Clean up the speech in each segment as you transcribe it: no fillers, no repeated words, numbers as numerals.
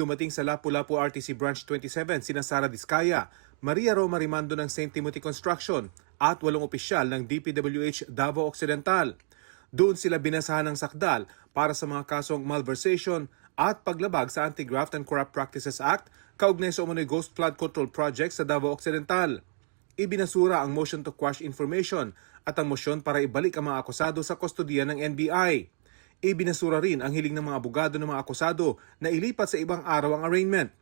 dumating sa Lapu-Lapu RTC Branch 27 sina Sara Diskaya, Maria Roma Rimando ng St. Timothy Construction at 8 opisyal ng DPWH Davao Occidental. Doon sila binasahan ng sakdal para sa mga kasong malversation at paglabag sa Anti-Graft and Corrupt Practices Act kaugnay sa umunoy Ghost Flood Control Project sa Davao Occidental. Ibinasura ang motion to quash information at ang motion para ibalik ang mga akusado sa kustodiya ng NBI. Ibinasura rin ang hiling ng mga abogado ng mga akusado na ilipat sa ibang araw ang arraignment.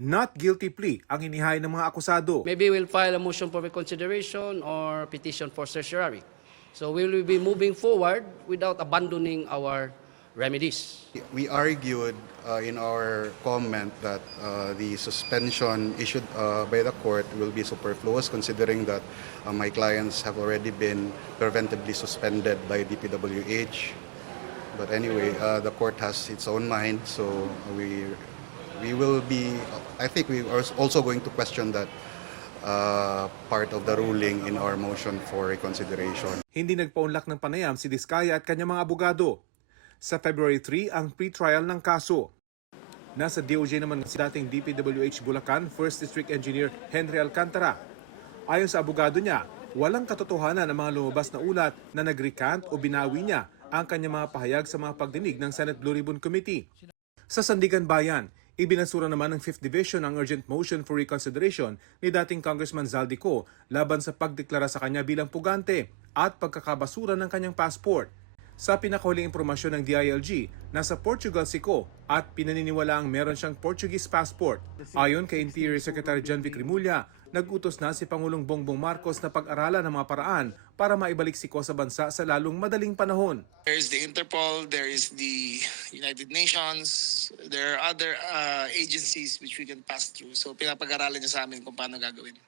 Not guilty plea ang inihain ng mga akusado. Maybe we'll file a motion for reconsideration or petition for certiorari. So we will be moving forward without abandoning our remedies. We argued in our comment that the suspension issued by the court will be superfluous considering that my clients have already been preventively suspended by DPWH. But anyway, the court has its own mind, so we will be, I think we are also going to question that part of the ruling in our motion for reconsideration. Hindi nagpaunlak ng panayam si Diskaya at kanyang mga abogado. Sa February 3 ang pre-trial ng kaso. Nasa DOJ naman si dating DPWH Bulacan First District Engineer Henry Alcantara. Ayon sa abogado niya, walang katotohanan ang mga lumabas na ulat na nag-recant o binawi niya ang kanyang mga pahayag sa mga pagdinig ng Senate Blue Ribbon Committee. Sa Sandigan Bayan, ibinasura naman ng 5th Division ang urgent motion for reconsideration ni dating Congressman Zaldico laban sa pagdeklara sa kanya bilang pugante at pagkakabasura ng kanyang passport. Sa pinakahuling impormasyon ng DILG, nasa Portugal si Ko at pinaniniwalaang meron siyang Portuguese passport. Ayon kay Interior Secretary John Vic Rimulya, nag-utos na si Pangulong Bongbong Marcos na pag-aralan ng mga paraan para maibalik si Ko sa bansa sa lalong madaling panahon. There is the Interpol, there is the United Nations, there are other agencies which we can pass through. So pinapag-aralan niya sa amin kung paano gagawin.